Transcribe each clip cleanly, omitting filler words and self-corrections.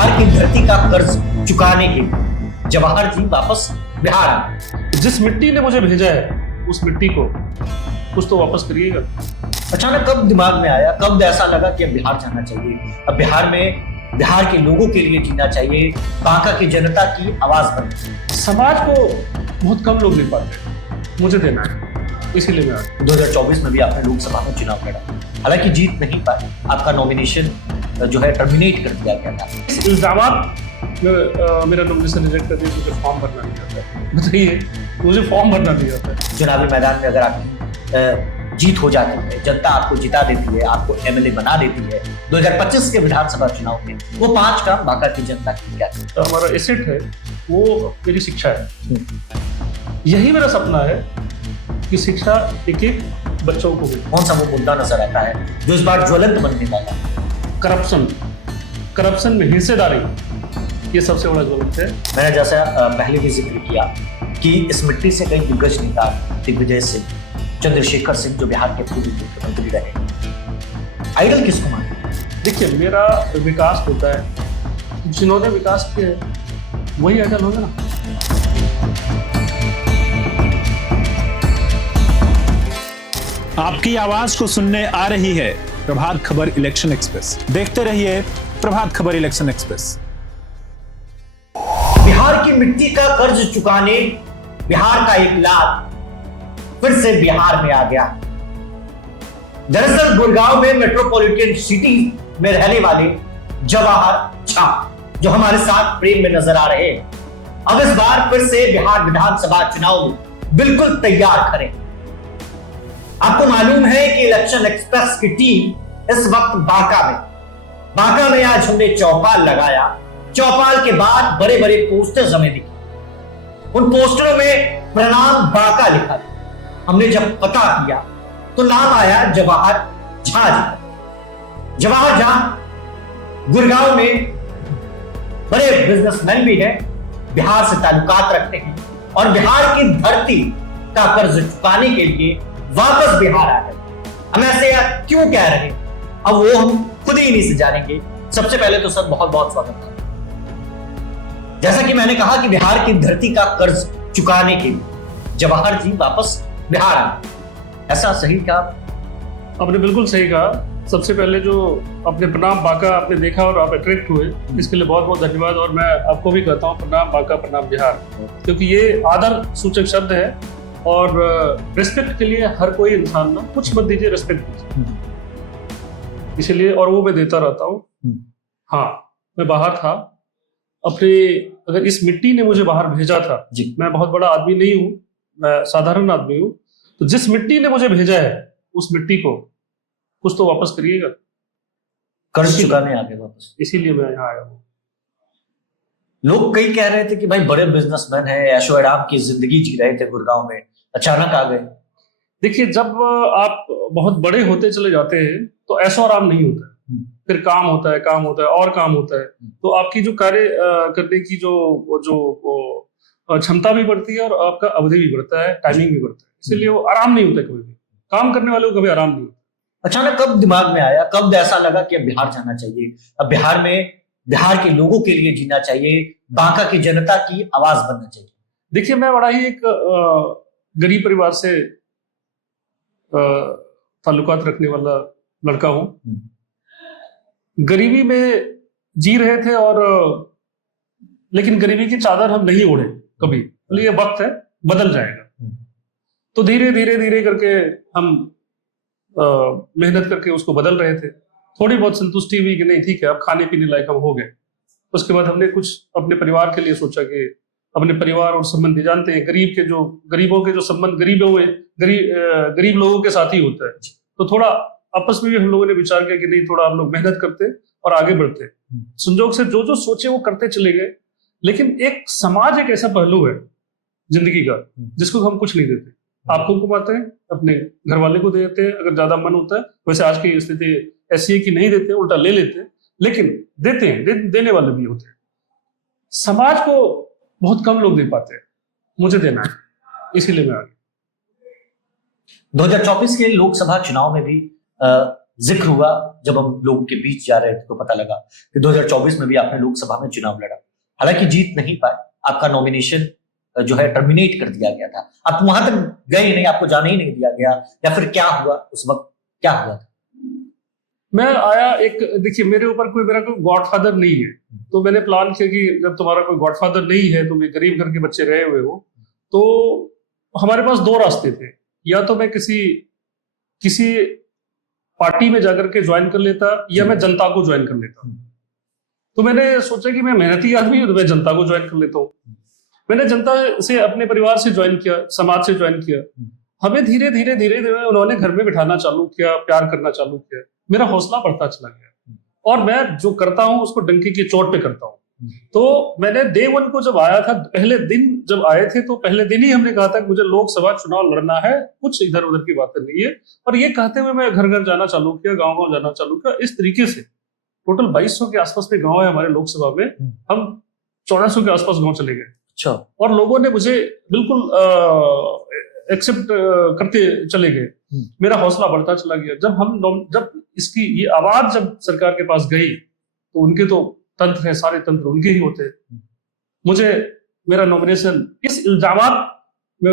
बिहार की धरती का कर्ज चुकाने के लिए जवाहर जी वापस बिहार आए। जिस मिट्टी ने मुझे भेजा है उस मिट्टी को कुछ तो वापस करिएगा। अचानक कब दिमाग में आया, कब ऐसा लगा कि अब बिहार जाना चाहिए, अब बिहार में बिहार के लोगों के लिए जीना चाहिए, बांका की जनता की आवाज बननी चाहिए? समाज को बहुत कम लोग दे पाते, मुझे देना है, इसीलिए मैं आया। 2024 में भी आपने लोकसभा में चुनाव लड़ा, हालांकि जीत नहीं पाए, आपका नॉमिनेशन जो है टर्मिनेट कर दिया गया था। इस इल्जामात में मेरा नॉमिनेशन रिजेक्ट कर दिया, मुझे फॉर्म भरना नहीं आता है। बताइए, मुझे फॉर्म भरना नहीं आता है। चुनावी मैदान में अगर आपकी जीत हो जाती है, जनता आपको जिता देती है, आपको एमएलए बना देती है, 2025 के विधानसभा चुनाव में वो 5 काम बांका की जनता की क्या है? तो हमारा एसेट है वो मेरी शिक्षा है। यही मेरा सपना है कि शिक्षा एक एक बच्चों को मिले। कौन सा वो मुद्दा नजर आता है जो इस बार ज्वलंत बनने वाला है? करप्शन में हिस्सेदारी, ये सबसे बड़ा ज्वलंत है। मैंने जैसा पहले भी जिक्र किया कि इस मिट्टी से कई दिग्गज नेता, दिग्विजय सिंह, चंद्रशेखर सिंह जो बिहार के पूर्व मुख्यमंत्री रहे, आइडल किसको मानते? देखिए, मेरा विकास होता है, जिन्होंने विकास किया है वही आइडल होगा ना। आपकी आवाज को सुनने आ रही है प्रभात खबर इलेक्शन एक्सप्रेस। देखते रहिए प्रभात खबर इलेक्शन एक्सप्रेस। बिहार की मिट्टी का कर्ज चुकाने बिहार का एक लाख फिर से बिहार में आ गया। दरअसल गुड़गांव में मेट्रोपॉलिटन सिटी में रहने वाले जवाहर झा, जो हमारे साथ प्रेम में नजर आ रहे हैं, अब इस बार फिर से बिहार विधानसभा चुनाव में बिल्कुल तैयार खड़े। आपको मालूम है कि इलेक्शन एक्सप्रेस की टीम इस वक्त बांका में आज हमने चौपाल लगाया। चौपाल के बाद बड़े बड़े पोस्टर्स हमें दिखे, उन पोस्टरों में प्रणाम बांका लिखा था। हमने जब पता किया तो नाम आया जवाहर झा जी। जवाहर झा गुड़गांव में बड़े बिजनेसमैन भी हैं, बिहार से ताल्लुकात रखते हैं और बिहार की धरती का कर्ज चुकाने के लिए वापस बिहार आ गए। हम ऐसे क्यों कह रहे हैं, अब वो हम खुद ही इन्हीं से जानेंगे। सबसे पहले तो सर बहुत बहुत स्वागत है। जैसा कि मैंने कहा कि बिहार की धरती का कर्ज चुकाने के लिए जवाहर जी वापस बिहार आए, ऐसा सही कहा? आपने बिल्कुल सही कहा। सबसे पहले जो अपने प्रणाम बांका आपने देखा और आप अट्रैक्ट हुए, इसके लिए बहुत बहुत धन्यवाद। और मैं आपको भी कहता हूँ प्रणाम बांका प्रणाम बिहार, क्योंकि ये आदर सूचक शब्द है और रिस्पेक्ट के लिए हर कोई इंसान ना कुछ मत दीजिए, रिस्पेक्ट दीजिए, इसीलिए और वो मैं देता रहता हूँ। हाँ, मैं बाहर था अपने, अगर इस मिट्टी ने मुझे बाहर भेजा था जी, मैं बहुत बड़ा आदमी नहीं हूँ, मैं साधारण आदमी हूँ, तो जिस मिट्टी ने मुझे भेजा है उस मिट्टी को कुछ तो वापस करिएगा। कर्ज चुकाने आ गए वापस, इसीलिए मैं यहाँ आया हूँ। लोग कई कह रहे थे कि भाई बड़े बिजनेसमैन हैं, ऐशो आराम की जिंदगी जी रहे थे गुड़गांव में, अचानक आ गए। देखिए, जब आप बहुत बड़े होते चले जाते हैं तो ऐशो आराम नहीं होता है, फिर काम होता है और काम होता है, तो आपकी जो कार्य करने की जो क्षमता भी बढ़ती है और आपका अवधि भी बढ़ता है, टाइमिंग भी बढ़ता है, इसीलिए वो आराम नहीं होता। कभी भी काम करने वाले को कभी आराम नहीं होता। अचानक कब दिमाग में आया, कब ऐसा लगा कि अब बिहार जाना चाहिए, अब बिहार में बिहार के लोगों के लिए जीना चाहिए, बांका की जनता की आवाज बनना चाहिए? देखिए, मैं बड़ा ही एक गरीब परिवार से ताल्लुकात रखने वाला लड़का हूं। गरीबी में जी रहे थे और लेकिन गरीबी की चादर हम नहीं ओढ़े कभी, ये वक्त है, बदल जाएगा। तो धीरे धीरे करके हम मेहनत करके उसको बदल रहे थे। थोड़ी बहुत संतुष्टि हुई कि नहीं ठीक है, अब खाने पीने लायक हम हो गए। उसके बाद हमने कुछ अपने परिवार के लिए सोचा कि अपने परिवार और संबंधी, जानते हैं गरीबों के जो संबंध गरीब लोगों के साथ ही होता है, तो थोड़ा आपस में भी हम लोगों ने विचार किया कि नहीं, थोड़ा हम लोग मेहनत करते और आगे बढ़ते। संजोग से जो सोचे वो करते चले गए। लेकिन एक समाज एक ऐसा पहलू है जिंदगी का जिसको हम कुछ नहीं देते। आपको कमाते हैं, अपने घर वाले को दे देते हैं अगर ज्यादा मन होता है। वैसे आज की स्थिति ऐसी है कि नहीं देते, उल्टा ले लेते हैं, लेकिन देते हैं, देने वाले भी होते हैं। समाज को बहुत कम लोग दे पाते हैं, मुझे देना है, इसीलिए मैं आ गया। 2024 के लोकसभा चुनाव में भी जिक्र हुआ जब हम लोगों के बीच जा रहे थे तो पता लगा कि 2024 में भी आपने लोकसभा में चुनाव लड़ा, हालांकि जीत नहीं पाए, आपका नॉमिनेशन जो है टर्मिनेट कर दिया गया था, आप वहां तक गए ही नहीं, आपको जाने ही नहीं दिया गया, या फिर क्या हुआ उस वक्त, क्या हुआ था? मैं आया, एक देखिए मेरे ऊपर मेरा कोई गॉडफादर नहीं है, तो मैंने प्लान किया कि जब तुम्हारा कोई गॉडफादर नहीं है, तुम एक गरीब घर के बच्चे रहे हुए हो, तो हमारे पास दो रास्ते थे, या तो मैं किसी पार्टी में जाकर के ज्वाइन कर लेता या मैं जनता को ज्वाइन कर लेता। तो मैंने सोचा कि मैं मेहनती आदमी हूं तो मैं जनता को ज्वाइन कर लेता हूँ। मैंने जनता से, अपने परिवार से ज्वाइन किया, समाज से ज्वाइन किया। हमें धीरे धीरे उन्होंने घर में बिठाना चालू किया, प्यार करना चालू किया, मेरा हौसला बढ़ता चला गया और मैं जो करता हूं उसको डंके की चोट पे करता हूं। तो मैंने डे 1 को जब आया था, पहले दिन जब आए थे, तो पहले दिन ही हमने कहा था कि मुझे लोकसभा चुनाव लड़ना है, कुछ इधर उधर की बातें नहीं है। और ये कहते हुए मैं घर घर जाना चालू किया, गांव गांव जाना चालू किया। इस तरीके से टोटल 2200 के आसपास में गांव है हमारे लोकसभा में, हम 1400 के आसपास गांव चले गए। अच्छा। और लोगों ने मुझे बिल्कुल एक्सेप्ट करते चले गए, मेरा हौसला बढ़ता चला गया। जब इसकी ये आवाज जब सरकार के पास गई, तो उनके तो तंत्र है, सारे तंत्र उनके ही होते हैं। मुझे मेरा नॉमिनेशन, इस इल्जामात में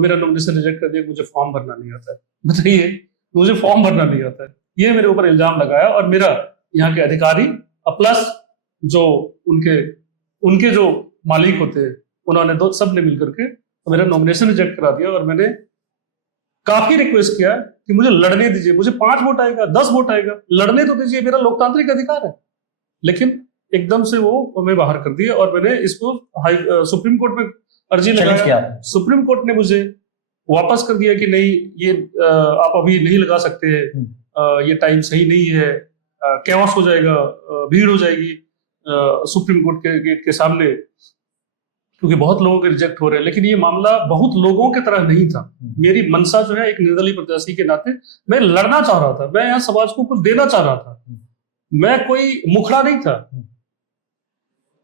मेरा नॉमिनेशन रिजेक्ट कर दिया, मुझे फॉर्म भरना नहीं आता है। बताइए, मुझे फॉर्म भरना नहीं आता है, ये मेरे ऊपर इल्जाम लगाया। और मेरा यहाँ के अधिकारी प्लस जो उनके जो मालिक होते हैं, उन्होंने सब ने मिलकर के मेरा नॉमिनेशन रिजेक्ट करा दिया। और मैंने काफी रिक्वेस्ट किया कि मुझे लड़ने दीजिए, मुझे 5 वोट आएगा, 10 वोट आएगा, लड़ने तो दीजिए, मेरा लोकतांत्रिक अधिकार है। लेकिन एकदम से वो हमें बाहर कर दिया और मैंने इसको सुप्रीम कोर्ट में अर्जी लगाया। सुप्रीम कोर्ट ने मुझे वापस कर दिया कि नहीं, ये आप अभी नहीं लगा सकते, ये टाइम सही नहीं है, कैओस हो जाएगा, भीड़ हो जाएगी सुप्रीम कोर्ट के गेट के सामने, क्योंकि बहुत लोगों के रिजेक्ट हो रहे हैं। लेकिन ये मामला बहुत लोगों की तरह नहीं था। मेरी मनसा जो है, एक निर्दलीय प्रत्याशी के नाते मैं लड़ना चाह रहा था, मैं यहाँ समाज को कुछ देना चाह रहा था, मैं कोई मुखड़ा नहीं था।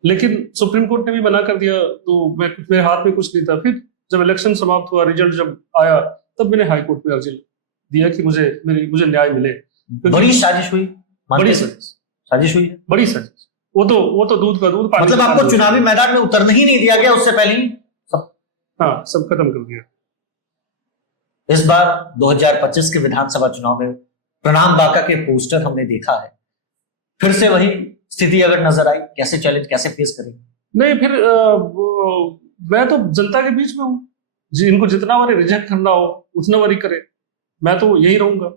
लेकिन सुप्रीम कोर्ट ने भी मना कर दिया, तो मेरे हाथ में कुछ नहीं था। फिर जब इलेक्शन समाप्त हुआ, रिजल्ट जब आया, तब मैंने हाई कोर्ट में अर्जी दिया कि मुझे न्याय मिले। बड़ी साजिश हुई, बड़ी साजिश हुई, बड़ी साजिश। वो तो दूध का दूध, मतलब आपको चुनावी मैदान में उतरने ही नहीं दिया गया, उससे पहले ही सब खत्म कर दिया। इस बार 2025 के विधानसभा चुनाव में प्रणाम बाका के पोस्टर हमने देखा है, फिर से वही स्थिति अगर नजर आई, कैसे चैलेंज, कैसे फेस करेंगे? नहीं, फिर मैं तो जनता के बीच में हूँ, इनको जितना बारी रिजेक्ट करना हो उतना बारी करे, मैं तो यही रहूंगा,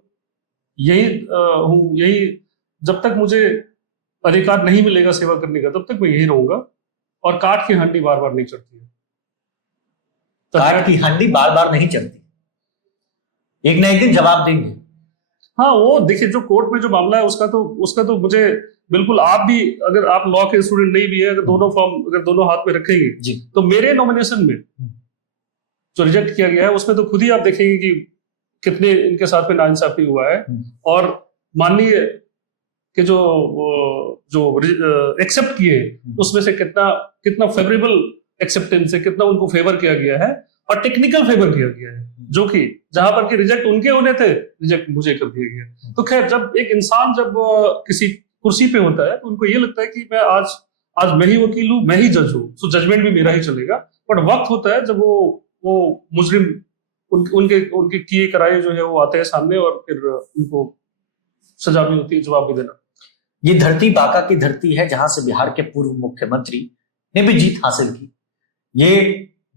यही हूँ, यही जब तक मुझे अधिकार नहीं मिलेगा सेवा करने का, तब तक मैं यही रहूंगा। और काट की हांडी बार बार नहीं चढ़ती है, काट की हांडी बार बार नहीं चढ़ती, एक ना एक दिन जवाब देंगे। हाँ, वो देखिए, जो कोर्ट में जो मामला है उसका तो मुझे बिल्कुल, आप भी, अगर आप लॉ के स्टूडेंट नहीं भी है, अगर दोनों फॉर्म अगर दोनों हाथ में रखेंगे जी, तो मेरे नॉमिनेशन में जो रिजेक्ट किया गया है उसमें तो खुद ही आप देखेंगे कि कितने इनके साथ में नाइंसाफी हुआ है। और माननीय कि जो एक्सेप्ट किए उसमें से कितना फेवरेबल एक्सेप्टेंस है, कितना उनको फेवर किया गया है और टेक्निकल फेवर किया गया है, जो कि जहां पर कि रिजेक्ट उनके होने थे, रिजेक्ट मुझे कर दिया गया। तो खैर, जब एक इंसान जब किसी कुर्सी पे होता है तो उनको ये लगता है कि मैं आज मैं ही वकील हूं, मैं ही जज हूं, तो जजमेंट भी मेरा ही चलेगा। बट वक्त होता है जब वो मुजरिम उनके किए कराए जो है वो आते हैं सामने, और फिर उनको सजा भी होती है, जवाब भी देना। ये धरती बाका की धरती है, जहां से बिहार के पूर्व मुख्यमंत्री ने भी जीत हासिल की। ये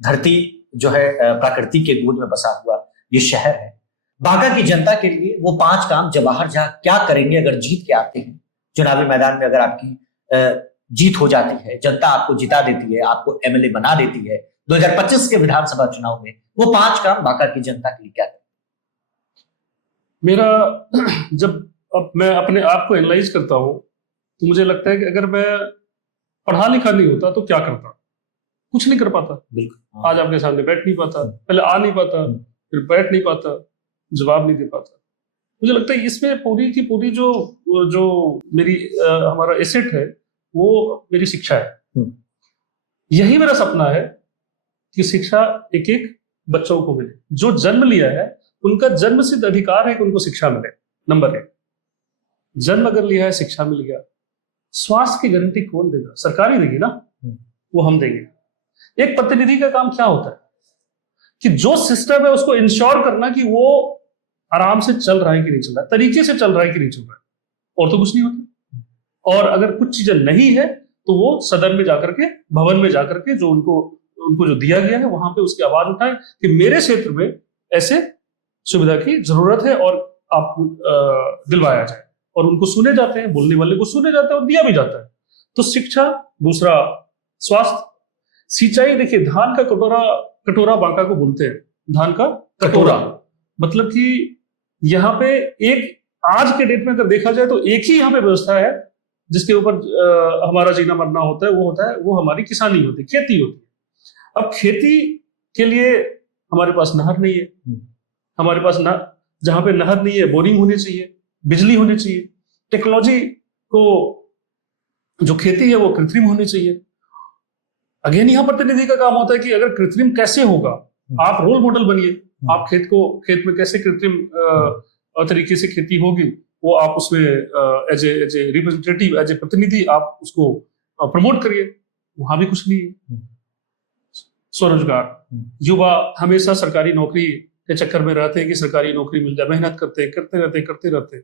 धरती जो है प्रकृति के गोद में बसा हुआ ये शहर है। बाका की जनता के लिए वो 5 काम जवाहर झा क्या करेंगे अगर जीत के आते हैं चुनावी मैदान में? अगर आपकी जीत हो जाती है, जनता आपको जिता देती है, आपको एमएलए बना देती है 2025 के विधानसभा चुनाव में, वो 5 काम बाका की जनता के लिए क्या करें? मेरा जब अब मैं अपने आप को एनालाइज करता हूं तो मुझे लगता है कि अगर मैं पढ़ा लिखा नहीं होता तो क्या करता, कुछ नहीं कर पाता। बिल्कुल, आज आपके सामने बैठ नहीं पाता, पहले आ नहीं पाता, फिर बैठ नहीं पाता, जवाब नहीं दे पाता। मुझे लगता है इसमें पूरी की पूरी जो मेरी हमारा एसेट है वो मेरी शिक्षा है। यही मेरा सपना है कि शिक्षा एक एक बच्चों को मिले, जो जन्म लिया है उनका जन्मसिद्ध अधिकार है कि उनको शिक्षा मिले, नंबर 1। जन्म अगर लिया है, शिक्षा मिल गया, स्वास्थ्य की गारंटी कौन देगा? सरकारी देगी ना, वो हम देंगे। एक प्रतिनिधि का काम क्या होता है कि जो सिस्टम है उसको इंश्योर करना कि वो आराम से चल रहा है कि नहीं चल रहा है, तरीके से चल रहा है कि नहीं चल रहा है, और तो कुछ नहीं होता। और अगर कुछ चीजें नहीं है तो वो सदन में जाकर के, भवन में जाकर के, जो उनको जो दिया गया है वहां पे उसकी आवाज उठाएं कि मेरे क्षेत्र में ऐसे सुविधा की जरूरत है और आप दिलवाया जाए, और उनको सुने जाते हैं, बोलने वाले को सुने जाते हैं और दिया भी जाता है। तो शिक्षा, दूसरा स्वास्थ्य, सिंचाई। देखिए, धान का कटोरा बांका को बोलते हैं, धान का कटोरा, मतलब कि यहाँ पे एक आज के डेट में अगर देखा जाए तो एक ही यहाँ पे व्यवस्था है जिसके ऊपर हमारा जीना मरना होता है, वो हमारी किसानी होती है, खेती होती है। अब खेती के लिए हमारे पास नहर नहीं है, हमारे पास जहां पे नहर नहीं है बोरिंग होनी चाहिए, बिजली होनी चाहिए, टेक्नोलॉजी को जो खेती है वो कृत्रिम होनी चाहिए। अगेन यहाँ प्रतिनिधि का काम होता है कि अगर कृत्रिम कैसे होगा, आप रोल मॉडल बनिए, आप खेत में कैसे कृत्रिम तरीके से खेती होगी वो आप उसमें as a representative, as a प्रतिनिधि आप उसको प्रमोट करिए। वहां भी कुछ नहीं है। स्वरोजगार, युवा हमेशा सरकारी नौकरी के चक्कर में रहते हैं कि सरकारी नौकरी मिल जाए, मेहनत करते रहते,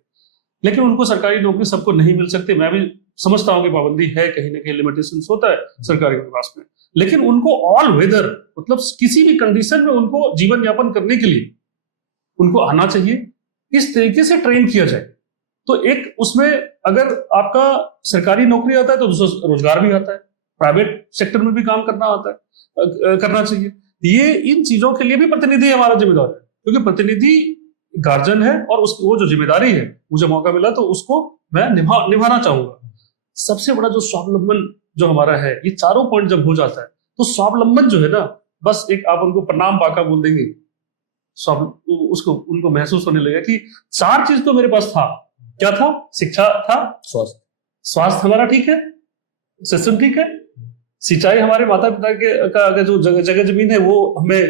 लेकिन उनको सरकारी नौकरी सबको नहीं मिल सकती। मैं भी समझता हूँ कि पाबंदी है, कहीं ना कहीं लिमिटेशंस होता है सरकारी विकास में, लेकिन उनको ऑल वेदर, मतलब किसी भी कंडीशन में उनको जीवन यापन करने के लिए उनको आना चाहिए, इस तरीके से ट्रेन किया जाए। तो एक उसमें अगर आपका सरकारी नौकरी आता है तो दूसरा रोजगार भी आता है, प्राइवेट सेक्टर में भी काम करना चाहिए। ये इन चीजों के लिए भी प्रतिनिधि हमारा जिम्मेदार है, क्योंकि प्रतिनिधि गार्जियन है और वो जो जिम्मेदारी है, मुझे मौका मिला तो उसको मैं निभाना चाहूंगा। सबसे बड़ा जो स्वावलंबन जो हमारा है, ये चारों पॉइंट जब हो जाता है तो स्वावलंबन जो है ना, बस एक आप उनको प्रणाम बाका बोल देंगे, उसको उनको महसूस होने लगेगा कि चार चीज तो मेरे पास था। क्या था? शिक्षा था, स्वास्थ्य हमारा ठीक है, सिस्टम ठीक है, सिंचाई हमारे माता पिता का जो जगह जमीन है वो हमें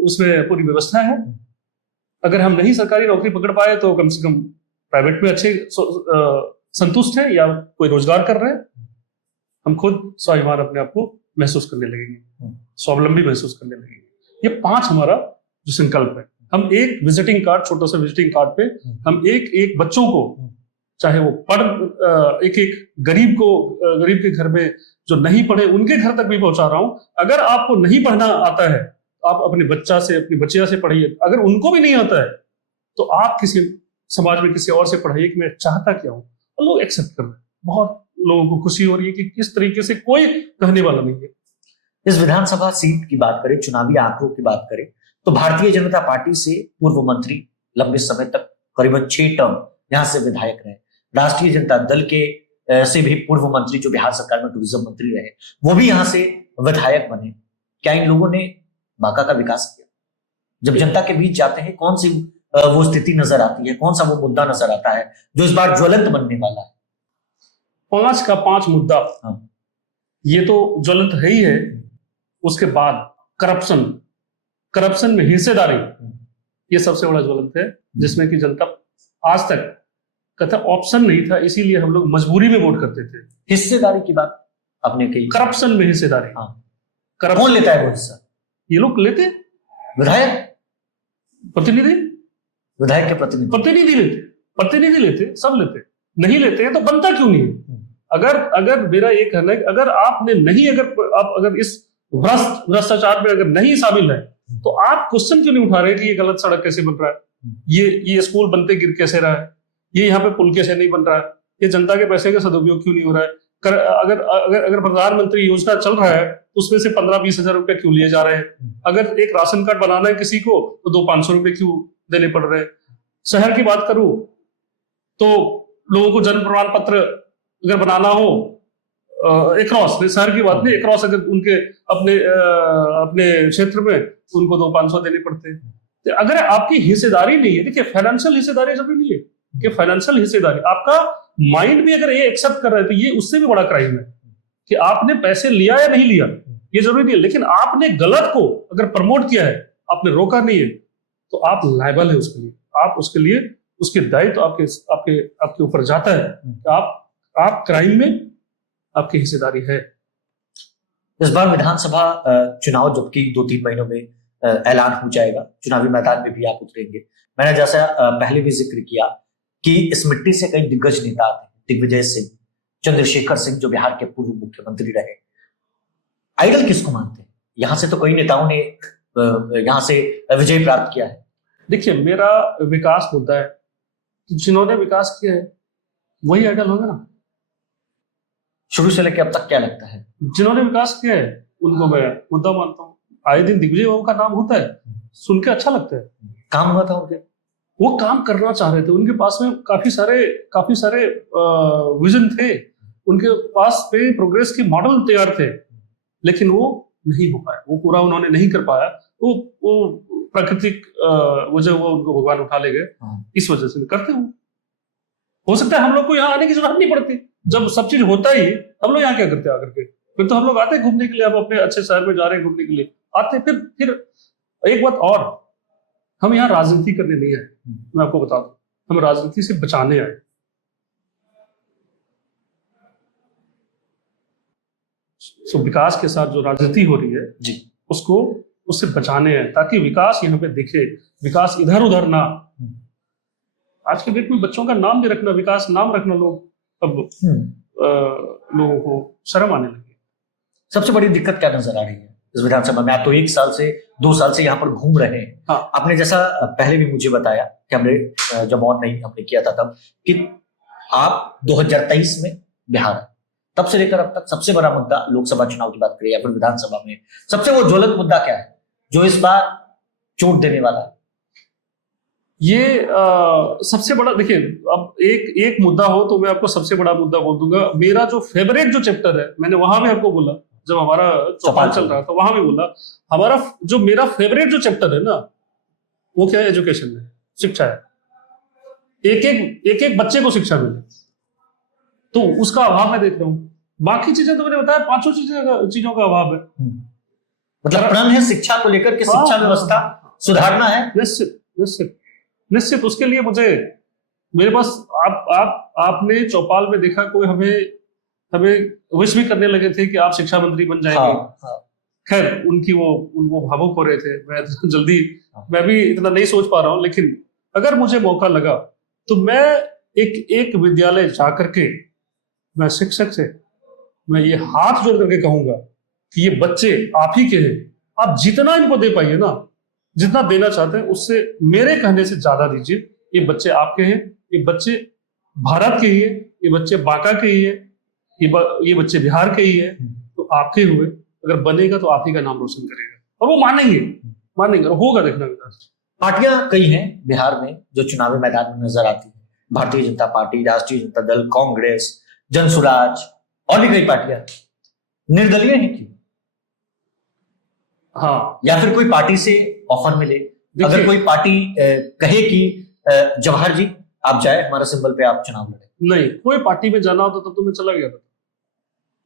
उसमें पूरी व्यवस्था है। अगर हम नहीं सरकारी नौकरी पकड़ पाए तो कम से कम प्राइवेट में अच्छे संतुष्ट है या कोई रोजगार कर रहे हैं, हम खुद स्वाभिमान अपने आप को महसूस करने लगेंगे, स्वावलंबी महसूस करने लगेंगे। ये 5 हमारा जो संकल्प है। हम एक विजिटिंग कार्ड, छोटा सा विजिटिंग कार्ड पे हम एक बच्चों को, चाहे वो एक गरीब के घर में जो नहीं पढ़े उनके घर तक भी पहुंचा रहा हूं। अगर आपको नहीं पढ़ना आता है आप अपने अपनी बच्चिया से पढ़िए, अगर उनको भी नहीं आता है तो आप किसी समाज में किसी और से पढ़ाइए कि मैं चाहता क्या हूं, और लोग एक्सेप्ट कर रहे हैं। बहुत लोगों को खुशी हो रही है कि किस तरीके से कोई कहने वाला नहीं है। इस विधानसभा सीट की बात करें, चुनावी आंकड़ों की बात करें, तो भारतीय जनता पार्टी से पूर्व मंत्री लंबे समय तक करीबन 6 टर्म यहां से विधायक रहे। राष्ट्रीय जनता दल के से भी पूर्व मंत्री जो बिहार सरकार में टूरिज्म मंत्री रहे, वो भी यहां से विधायक बने। क्या इन लोगों ने बांका का विकास किया? जब जनता के बीच जाते हैं, कौन सी वो स्थिति नजर आती है, कौन सा वो मुद्दा नजर आता है जो इस बार ज्वलंत बनने वाला है? 5 का 5 मुद्दा, ये तो ज्वलंत है ही है। उसके बाद करप्शन में हिस्सेदारी, ये सबसे बड़ा ज्वलंत है, जिसमें कि जनता आज तक कहता ऑप्शन नहीं था, इसीलिए हम लोग मजबूरी में वोट करते थे। हिस्सेदारी की बात आपने कही, करप्शन में हिस्सेदारी। कौन लेता है वो हिस्सा? ये लोग लेते, विधायक, प्रतिनिधि, विधायक के प्रतिनिधि लेते, सब लेते। नहीं लेते हैं तो बनता क्यों नहीं है? अगर मेरा ये कहना है, अगर आपने नहीं, आप अगर इस भ्रष्टाचार में अगर नहीं शामिल है तो आप क्वेश्चन क्यों नहीं उठा रहे कि ये गलत सड़क कैसे बन रहा है, ये स्कूल बनते गिर कैसे रहा है, ये यहाँ पे पुल कैसे नहीं बन रहा है, ये जनता के पैसे का सदुपयोग क्यों नहीं हो रहा है, अगर प्रधानमंत्री योजना चल रहा है तो उसमें से 15-20 हजार रुपए क्यों लिए जा रहे हैं, अगर एक राशन कार्ड बनाना है किसी को तो 200-500 रुपए क्यों देने पड़ रहे हैं। शहर की बात करूं तो लोगों को जन्म प्रमाण पत्र अगर बनाना हो एक्रॉस, शहर की बात नहीं, एक्रॉस अगर उनके अपने क्षेत्र में उनको 200-500 देने पड़ते हैं। तो अगर आपकी हिस्सेदारी नहीं है, देखिए फाइनेंशियल हिस्सेदारी जरूरी नहीं है कि फाइनेंशियल हिस्सेदारी, आपका माइंड भी अगर ये एक्सेप्ट कर रहा है तो ये उससे भी बड़ा क्राइम है कि आपने पैसे लिया या नहीं लिया, ये जरूरी नहीं है। लेकिन आपने गलत को अगर प्रमोट किया है, आपने रोका नहीं है, तो आप लायबल है उसके लिए, आप उसके लिए उसके दायित्व आपके आपके आपके ऊपर जाता है कि आप क्राइम में आपकी हिस्सेदारी है। इस बार विधानसभा चुनाव जबकि 2-3 महीनों में ऐलान हो जाएगा, चुनावी मैदान में भी आप उतरेंगे। मैंने जैसा पहले भी जिक्र किया कि इस मिट्टी से कई दिग्गज नेता आते हैं, दिग्विजय सिंह, चंद्रशेखर सिंह जो बिहार के पूर्व मुख्यमंत्री रहे। आइडल किसको मानते हैं? यहां से तो कई नेताओं ने यहां से विजय प्राप्त किया है। देखिए, मेरा विकास मुद्दा है, जिन्होंने विकास किया है वही आइडल होंगे ना। शुरू से लेकर अब तक क्या लगता है? जिन्होंने विकास किया है उनको मैं मुद्दा मानता हूँ। आए दिन दिग्विजय बाबू का नाम होता है, सुन के अच्छा लगता है। काम हुआ था उनके, वो काम करना चाह रहे थे, उनके पास में काफी सारे विजन थे, उनके पास पे प्रोग्रेस के मॉडल तैयार थे, लेकिन वो नहीं हो पाया, वो पूरा उन्होंने नहीं कर पाया। वो प्राकृतिक वजह वो उनको भगवान उठा ले गए, इस वजह से करते हो सकता है हम लोग को यहाँ आने की जरूरत नहीं पड़ती। जब सब चीज होता ही, हम लोग यहाँ क्या करते आकर के? फिर तो हम लोग आते घूमने के लिए, हम अपने अच्छे शहर में जा रहे हैं घूमने के लिए आते। फिर एक बात और, हम यहाँ राजनीति करने नहीं आए, मैं आपको बता दूं, हम राजनीति से बचाने आए। तो विकास के साथ जो राजनीति हो रही है जी, उससे बचाने हैं, ताकि विकास यहाँ पे दिखे, विकास इधर उधर ना। आज के डेट में बच्चों का नाम भी रखना, विकास नाम रखना, लोग अब लोगों को शर्म आने लगी। सबसे बड़ी दिक्कत क्या नजर आ रही है इस विधानसभा में? आप तो 1 साल से 2 साल से यहाँ पर घूम रहे हैं। हाँ। आपने जैसा पहले भी मुझे बताया कि हमने जब ऑन नहीं हमने किया था तब, कि आप 2023 में बिहार, तब से लेकर अब तक सबसे बड़ा मुद्दा लोकसभा चुनाव की बात करें या फिर विधानसभा में, सबसे वो ज्वलंत मुद्दा क्या है जो इस बार चोट देने वाला है? ये सबसे बड़ा, देखिए, अब एक मुद्दा हो तो मैं आपको सबसे बड़ा मुद्दा बोल दूंगा। मेरा जो फेवरेट जो चैप्टर है, मैंने वहां भी आपको बोला, जब हमारा चौपाल चल रहा था वहां भी बोला, हमारा जो मेरा फेवरेट जो चैप्टर है ना, वो क्या है? एजुकेशन है, शिक्षा है। एक बच्चे को शिक्षा मिले, तो उसका अभाव मैं देख रहा हूँ। बाकी चीजें तो मैंने बताया, 5 चीजों का अभाव है। मतलब प्रण है शिक्षा को लेकर के, शिक्षा व्यवस्था सुधारना है। निश्चित उसके लिए मेरे पास आपने चौपाल में देखा, कोई हमें विश भी करने लगे थे कि आप शिक्षा मंत्री बन जाएंगे। खैर, वो भावुक हो रहे थे। मैं भी इतना नहीं सोच पा रहा हूं, लेकिन अगर मुझे मौका लगा तो मैं एक विद्यालय जाकर के मैं शिक्षक से मैं ये हाथ जोड़ करके कहूंगा कि ये बच्चे आप ही के हैं, आप जितना इनको दे पाइए ना, जितना देना चाहते हैं उससे मेरे कहने से ज्यादा दीजिए। ये बच्चे आपके हैं, ये बच्चे भारत के ही है, ये बच्चे बांका के ही है, ये बच्चे बिहार के ही है, तो आपके हुए अगर बनेगा तो आप ही का नाम रोशन करेगा, और वो मानेंगे और होगा, देखना विकास। पार्टियां कई हैं बिहार में जो चुनावी मैदान में नजर आती है, भारतीय जनता पार्टी, राष्ट्रीय जनता दल, कांग्रेस, जनसुराज और भी कई पार्टियां। निर्दलीय है क्यों? हाँ, या फिर कोई पार्टी से ऑफर मिले, अगर कोई पार्टी कहे कि जवाहर जी आप जाए, हमारे सिंबल पे आप चुनाव लड़े। नहीं, कोई पार्टी में जाना होता तो मैं चला गया था।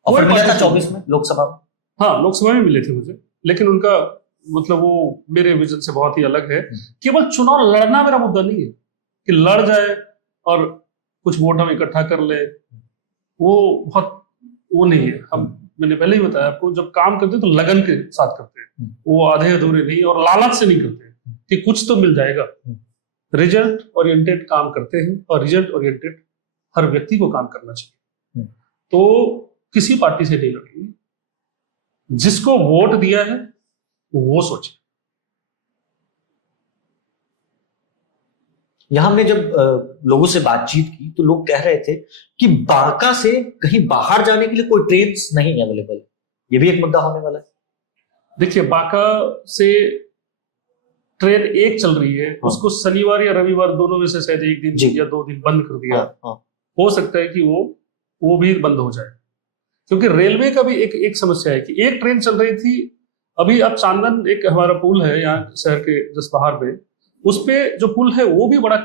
ऑफर मिला था 24 में लोकसभा में? हाँ, लोकसभा में मिले थे मुझे, लेकिन उनका मतलब वो मेरे विजन से बहुत ही अलग है। केवल चुनाव लड़ना मेरा मुद्दा नहीं है कि लड़ जाए और कुछ वोट हम इकट्ठा कर ले, वो नहीं है। मैंने पहले ही बताया आपको, जब काम करते हैं तो लगन के साथ करते हैं, वो आधे अधूरे नहीं और लालच से नहीं करते कि कुछ तो मिल जाएगा। रिजल्ट ओरिएंटेड काम करते हैं, और रिजल्ट ओरिएंटेड हर व्यक्ति को काम करना चाहिए। तो किसी पार्टी से नहीं लड़ेंगे, जिसको वोट दिया है वो सोचे। यहां हमने जब लोगों से बातचीत की तो लोग कह रहे थे कि बांका से कहीं बाहर जाने के लिए कोई ट्रेन नहीं अवेलेबल। ये भी एक मुद्दा होने वाला है। देखिए, बांका से ट्रेन एक चल रही है, उसको शनिवार या रविवार दोनों में से शायद एक दिन या 2 दिन बंद कर दिया। हो सकता है कि वो भी बंद हो जाए, क्योंकि रेलवे का भी एक समस्या है कि एक ट्रेन चल रही थी अभी। अब चांदन एक हमारा पुल है यहाँ शहर के जस्ट बाहर पे, उस पे जो पुल है वो भी बड़ा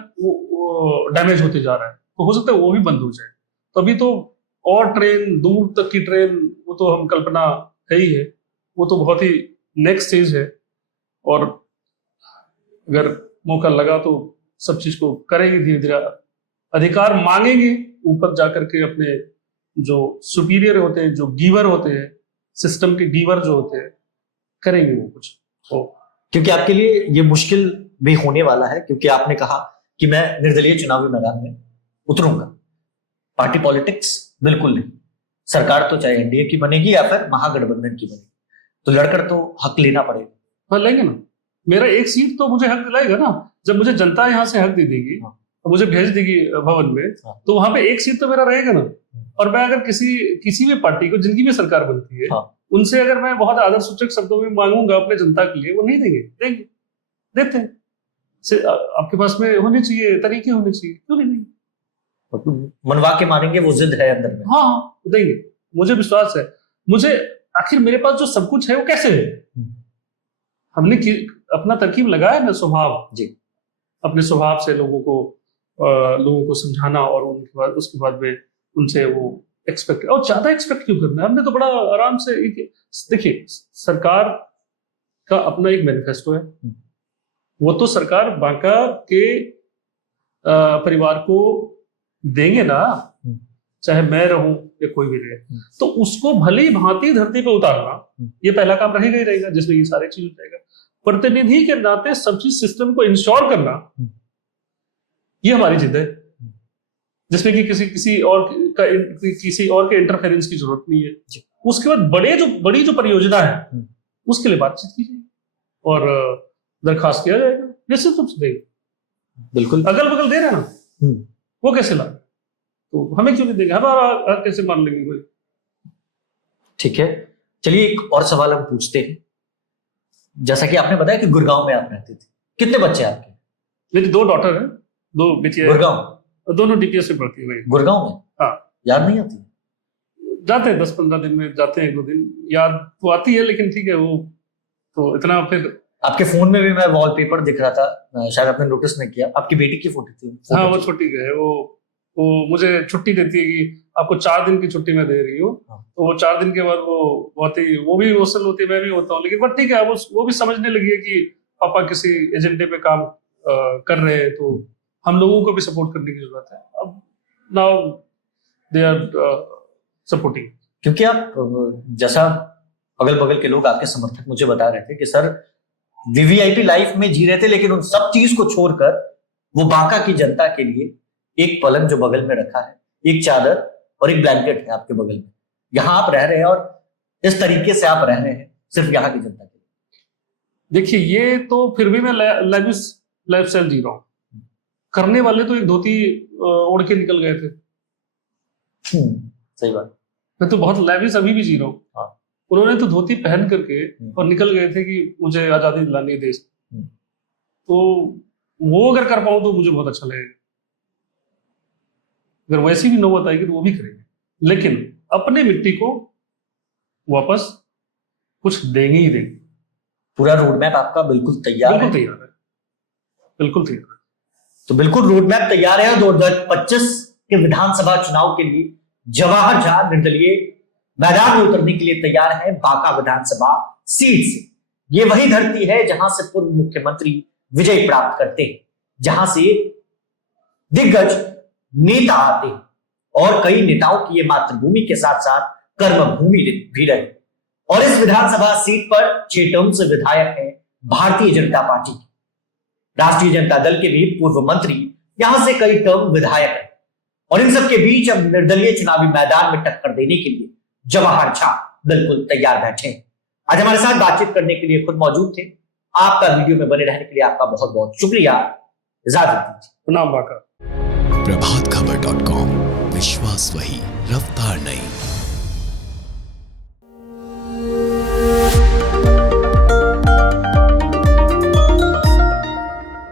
डैमेज होते जा रहा है, तो हो सकता है वो भी बंद हो जाए। तो अभी तो और ट्रेन, दूर तक की ट्रेन, वो तो हम कल्पना है ही है, वो तो बहुत ही नेक्स्ट स्टेज है। और अगर मौका लगा तो सब चीज को करेंगे धीरे धीरे, अधिकार मांगेंगे ऊपर जाकर के, अपने जो सुपीरियर होते हैं, जो गीवर होते हैं, सिस्टम के गीवर जो होते हैं, करेंगे वो कुछ। तो क्योंकि आपके लिए ये मुश्किल भी होने वाला है, क्योंकि आपने कहा कि मैं निर्दलीय चुनावी मैदान में उतरूंगा। पार्टी पॉलिटिक्स बिल्कुल नहीं, सरकार तो चाहे एनडीए की बनेगी या फिर महागठबंधन की बनेगी, तो लड़कर तो हक लेना पड़ेगा। हाँ लेंगे ना, मेरा एक सीट तो मुझे हक दिलाएगा ना। जब मुझे जनता यहाँ से हक दे देगी, मुझे भेज देगी भवन में, तो वहां पे एक सीट तो मेरा रहेगा ना। और मैं अगर किसी भी पार्टी को, जिनकी भी सरकार बनती है, उनसे अगर मैं बहुत आदर सूचक शब्दों में मांगूंगा अपने जनता के लिए, वो नहीं देंगे, देते हैं। आपके पास में होने चाहिए, तरीके होने चाहिए, क्यों नहीं देंगे? मनवा के मानेंगे, वो जिद है अंदर में। हाँ देंगे, मुझे विश्वास है। मुझे आखिर मेरे पास जो सब कुछ है वो कैसे है? हमने अपना तरकीब लगाया ना, स्वभाव जी, अपने स्वभाव से लोगों को समझाना, और उनके बाद उसके बाद में उनसे वो एक्सपेक्ट, और ज्यादा एक्सपेक्ट क्यों करना है? हमने तो बड़ा आराम से, देखिए सरकार का अपना एक मैनिफेस्टो है, वो तो सरकार बांका के परिवार को देंगे ना, चाहे मैं रहूं या कोई भी रहे, तो उसको भली भांति धरती पे उतारना ये पहला काम रहेगा ही रहेगा, जिसमें ये सारी चीज हो जाएगा। प्रतिनिधि के नाते सब चीज सिस्टम को इंश्योर करना, ये हमारी जिद है, जिसमें कि किसी और के इंटरफेरेंस की जरूरत नहीं है। उसके बाद बड़ी जो परियोजना है, उसके लिए बातचीत कीजिए और दरखास्त किया जाएगा, निश्चित रूप से देंगे। बिल्कुल, अगल बगल दे रहे हैं ना, वो कैसे ला, तो हमें क्यों नहीं देंगे? हमारा कैसे मान लेंगे कोई? ठीक है, चलिए एक और सवाल हम पूछते हैं। जैसा कि आपने बताया कि गुड़गांव में आप रहते थे, कितने बच्चे आपके? मेरी 2 डॉटर है, 2 बेटियां। गुड़गांव? दोनों डीपीएस में पढ़ती हुई। गुड़गांव में? हाँ। याद नहीं आती? जाते हैं 10-15 दिन में, जाते हैं 1-2 दिन, याद तो आती है, लेकिन ठीक है, वो तो इतना। फिर आपके फोन में भी मैं वॉलपेपर दिख रहा था, शायद आपने नोटिस नहीं किया, आपकी बेटी की फोटो थी। हाँ, वो छोटी है, वो मुझे छुट्टी देती है कि आपको 4 दिन की छुट्टी मैं दे रही हूँ। तो वो 4 दिन के बाद वो बहुत ही, वो भी इमोशनल होती है, मैं भी होता हूँ, लेकिन बट ठीक है, वो भी समझने लगी है कि पापा किसी एजेंडे पे काम कर रहे हैं, तो हम लोगों को भी सपोर्ट करने की जरूरत है। अब नाउ दे आर सपोर्टिंग, क्योंकि आप, जैसा अगल बगल के लोग, आपके समर्थक मुझे बता रहे थे कि सर वीवीआईपी लाइफ में जी रहे थे, लेकिन उन सब चीज को छोड़कर वो बांका की जनता के लिए एक पलंग जो बगल में रखा है, एक चादर और एक ब्लैंकेट है आपके बगल में, यहां आप रह रहे हैं, और इस तरीके से आप रह रहे हैं सिर्फ यहाँ की जनता के लिए। देखिए, ये तो फिर भी मैं लाइफ स्टाइल जी रहा हूँ। करने वाले तो एक धोती ओढ़ के निकल गए थे। सही बात। मैं तो बहुत लैविश अभी भी जी रहा हूँ। हाँ। उन्होंने तो धोती पहन करके और निकल गए थे कि मुझे आजादी दिलानी है देश। तो वो अगर कर पाऊं तो मुझे बहुत अच्छा लगेगा। अगर वैसी भी नौबत आएगी तो वो भी करेंगे, लेकिन अपने मिट्टी को वापस कुछ देंगे ही देंगे। पूरा रोड मैप आपका बिल्कुल तैयार है? बिल्कुल तैयार है, बिल्कुल तैयार है। तो बिल्कुल रोड मैप तैयार है। 2025 के विधानसभा चुनाव के लिए जवाहर झा निर्दलीय मैदान में उतरने के लिए तैयार है बांका विधानसभा सीट से। ये वही धरती है जहां से पूर्व मुख्यमंत्री विजय प्राप्त करते हैं, जहां से दिग्गज नेता आते हैं, और कई नेताओं की ये मातृभूमि के साथ साथ कर्मभूमि भी रही। और इस विधानसभा सीट पर 6 टर्म से विधायक हैं भारतीय जनता पार्टी के। राष्ट्रीय जनता दल के भी पूर्व मंत्री यहां से कई टर्म विधायक हैं, और इन सबके बीच अब निर्दलीय चुनावी मैदान में टक्कर देने के लिए जवाहर झा बिल्कुल तैयार बैठे हैं। आज हमारे साथ बातचीत करने के लिए खुद मौजूद थे। आपका वीडियो में बने रहने के लिए आपका बहुत बहुत शुक्रिया। इजाजत दीजिए। प्रणाम बांका। प्रभातखबर.com, विश्वास वही, रफ्तार नहीं।